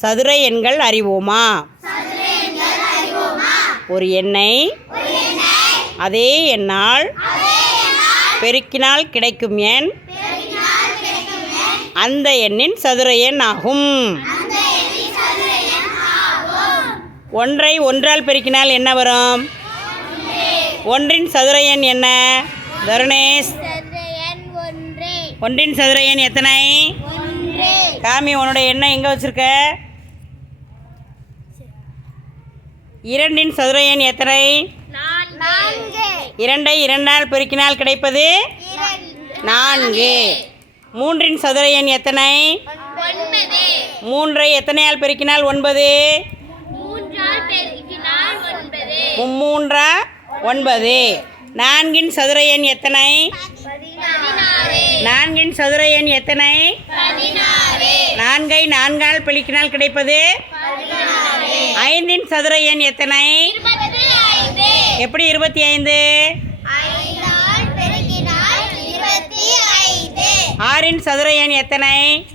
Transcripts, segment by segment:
சதுர எண்கள் அறிவோமா? ஒரு எண்ணை அதே எண்ணால் பெருக்கினால் கிடைக்கும் எண் அந்த எண்ணின் சதுர எண் ஆகும். ஒன்றை ஒன்றால் பெருக்கினால் என்ன வரும்? ஒன்றின் சதுர எண் என்ன? தருணேஷ் ஒன்றின் சதுர எண் எத்தனை? காமி உன்னோட எண்ணெய் எங்கே வச்சுருக்க? இரண்டின் சதுர எண் எத்தனை? இரண்டை இரண்டால் பெருக்கினால் கிடைப்பது? நான்கு. மூன்றின் சதுர எண் எத்தனை? மூன்றை எத்தனையால் பெருக்கினால் ஒன்பது? பெருக்கினால் ஒன்பது. நான்கின் சதுர எண் எத்தனை? நான்கின் சதுர எண் எத்தனை? நான்கை நான்கால் பெருக்கினால் கிடைப்பது? ஐந்தின் சதுர எண் எத்தனை? எப்படி இருபத்தி ஐந்து? ஆறின் சதுர எண் எத்தனை?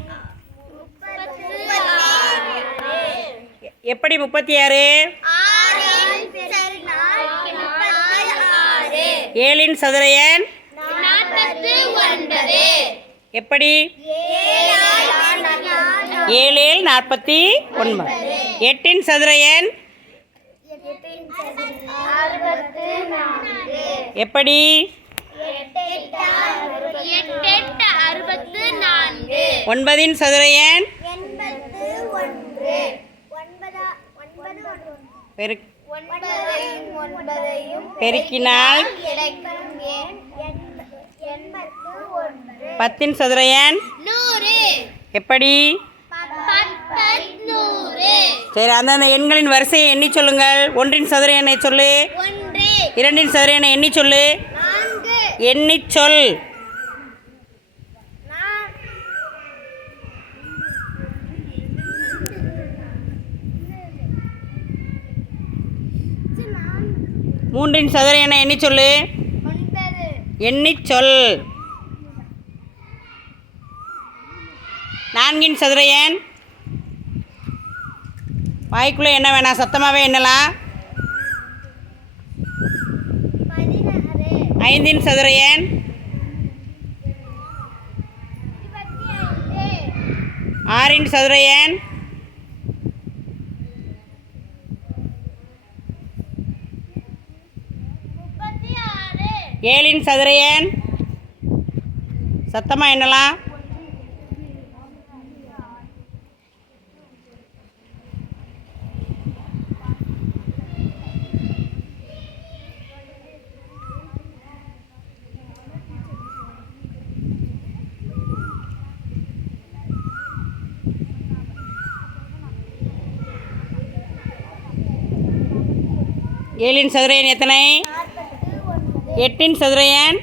எப்படி முப்பத்தி ஆறு? ஏழின் சதுர எண்? எப்படி? ஏழேல் நாற்பத்தி ஒன்பது. எட்டின் சதுர எண்? எப்படி? ஒன்பதின் சதுர எண்? பெருக்கினால்? பத்தின் சதுர எண்? எப்படி? சரி அந்தந்த எண்களின் வரிசையை எண்ணி சொல்லுங்கள். ஒன்றின் சதுர எண்ணை சொல்லு. இரண்டின் சதுர எண்ணை எண்ணி சொல்லு. எண்ணிச் சொல். மூன்றின் சதுர எண்ணை எண்ணி சொல்லு. எண்ணிச் சொல். நான்கின் சதுர எண். வாய்க்குள்ளே என்ன வேணாம் சத்தமாகவே என்னலாம் ஐந்தின் சதுர ஆறின் சதுர ஏழின் சதுர சத்தமாக என்னலாம் ஏழின் சதுரையன் எத்தனை? எட்டின் சதுரையன் எண்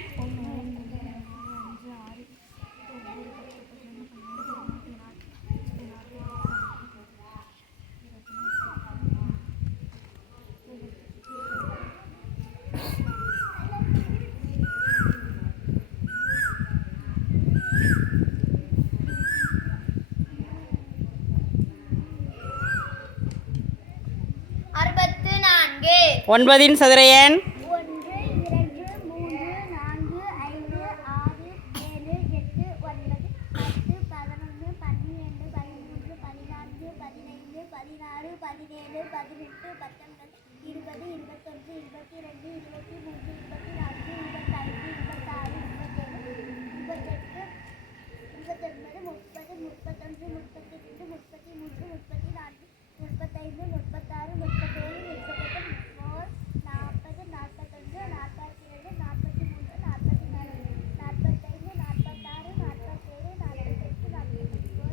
அறுபத்து நான்கு ஒன்பதின் சதுர எண் ஒன்று இரண்டு மூன்று நான்கு ஐந்து ஆறு ஏழு எட்டு ஒன்பது பத்து பதினொன்று பன்னிரெண்டு பதிமூன்று பதினான்கு பதினைந்து பதினாறு பதினேழு பதினெட்டு பத்தொன்பது இருபது இருபத்தொன்று இருபத்தி ரெண்டு இருபத்தி மூன்று இருபத்தி நான்கு இருபத்தைந்து இருபத்தாறு இருபத்தேழு ஒன்பதின் சதுர முப்பது முப்பத்தொன்று முப்பத்தி ரெண்டு முப்பத்தி மூன்று முப்பத்தி நான்கு முப்பத்தைந்து முப்பத்தாறு முப்பத்தேழு முப்பத்தெட்டு முப்பது நாற்பது நாற்பத்தொன்று நாற்பத்தி ரெண்டு நாற்பத்தி மூன்று நாற்பத்தி நாலு நாற்பத்தைந்து நாற்பத்தாறு நாற்பத்தேழு நாற்பத்தெட்டு நாற்பத்தொன்பது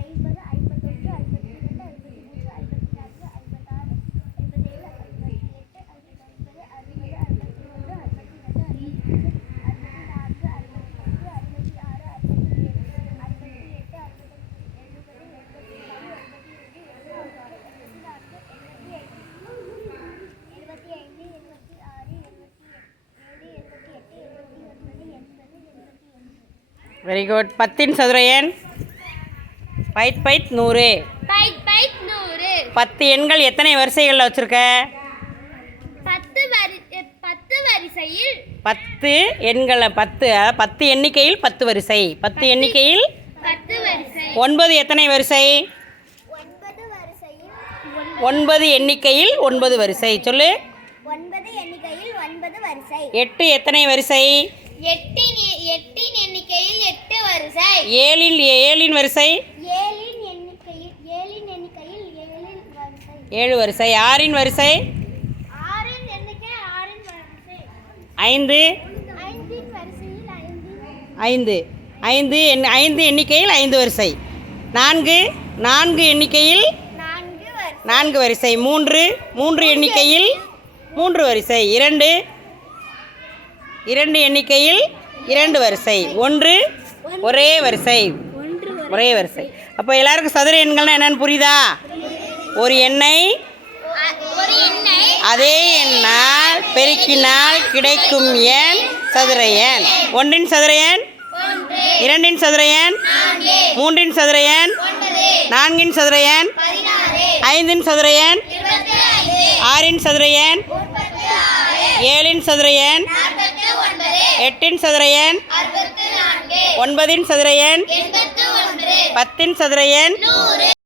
ஐம்பது ஐம்பத்தொன்று ஐம்பத்தி ரெண்டு ஐம்பத்தி மூன்று ஐம்பத்தி நான்கு ஐம்பத்தாறு ஐம்பத்தேழு ஐம்பத்தி எட்டு ஐம்பத்தொன்பது அறுபது அறுபத்தி ஒன்று அறுபத்தி ரெண்டு அறுபத்தி மூணு அறுபத்தி நான்கு அறுபத்தி அஞ்சு அறுபத்தி ஆறு அறுபத்தி ஏழு அறுபத்தி எட்டு அறுபத்தொன்று எழுபது எண்பத்தி நாலு எண்பத்தி ரெண்டு எண்பத்தி மூணு எண்பத்தி நான்கு எண்பத்தி ஐந்து இருபத்தி ஐந்து இருபத்தி ஆறு இருபத்தி ஏழு இருபத்தி எட்டு இருபத்தி ஒன்பது எண்பது எண்பத்தி ஒன்று வெரி குட் பத்தின் சதுர எண். பைத் பைத் நூறு. பைட் பைட் பத்து எண்கள் எத்தனை வரிசைகளில் வச்சுருக்க? பத்து வரி பத்து வரிசையில். பத்து எண்களை பத்து பத்து எண்ணிக்கையில் பத்து வரிசை. பத்து எண்ணிக்கையில் ஒன்பது எத்தனை வரிசை? ஒன்பது எண்ணிக்கையில் ஒன்பது வரிசை. சொல்லு. எட்டு எத்தனை வரிசை? எட்டின் எ- எட்டின் எண்ணிக்கையில் எட்டு வரிசை. ஏழில் ஏழின் வரிசை. ஏழின் எண்ணிக்கையில் ஏழின் எண்ணிக்கையில் ஏழின் வரிசை. ஏழு வரிசை. ஆறின் வரிசை. ஆறின் எண்ணிக்கை ஆறின் வரிசை. ஐந்து. ஐந்தின் வரிசையில் ஐந்து. ஐந்து. எண் ஐந்து எண்ணிக்கையில் ஐந்து வரிசை. நான்கு நான்கு எண்ணிக்கையில் நான்கு வரிசை. மூன்று மூன்று எண்ணிக்கையில் மூன்று வரிசை. இரண்டு இரண்டு எண்ணிக்கையில் இரண்டு வரிசை. ஒன்று ஒரே வரிசை. ஒரே வரிசை. அப்போ எல்லாருக்கும் சதுர எண்கள்னா என்னன்னு புரியுதா? ஒரு எண்ணை அதே எண்ணால் பெருக்கினால் கிடைக்கும் எண் சதுர எண். ஒன்றின் சதுர எண் இரண்டின் சதுர எண் மூன்றின் சதுர எண் நான்கின் சதுர எண் ஐந்தின் சதுர எண் ஆறின் சதுர எண் ஏழின் சதுர எண் எட்டின் சதுர எண் ஒன்பதின் சதுர எண் எண்பத்து ஒன்று. பத்தின் சதுர எண் நூறு.